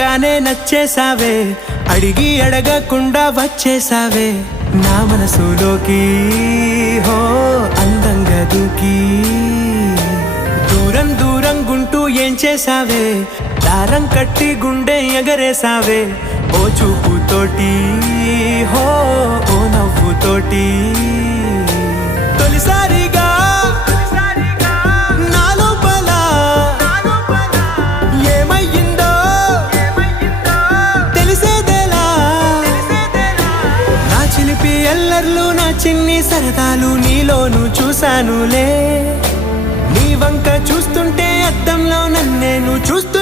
చూడంగానే నచ్చేసావే, అడిగి అడగకుండా వచ్చేసావే నా మనసులోకి. హో అందంగా దూకి దూరం దూరం గుంటూ ఏం చేసావే, దారం కట్టి గుండె ఎగరేసావే ఓ చూపుతోటి. హో ఓ నవ్వుతోటి తొలిసారిగా నా లోపల ఏమయ్యిందో తెలిసేదేలా. నా చిలిపి ఎల్లర్లు నా చిన్ని సరదాలు నీలోను చూశానులే. నీ వంక చూస్తుంటే అద్దంలో నన్నేను చూస్తూ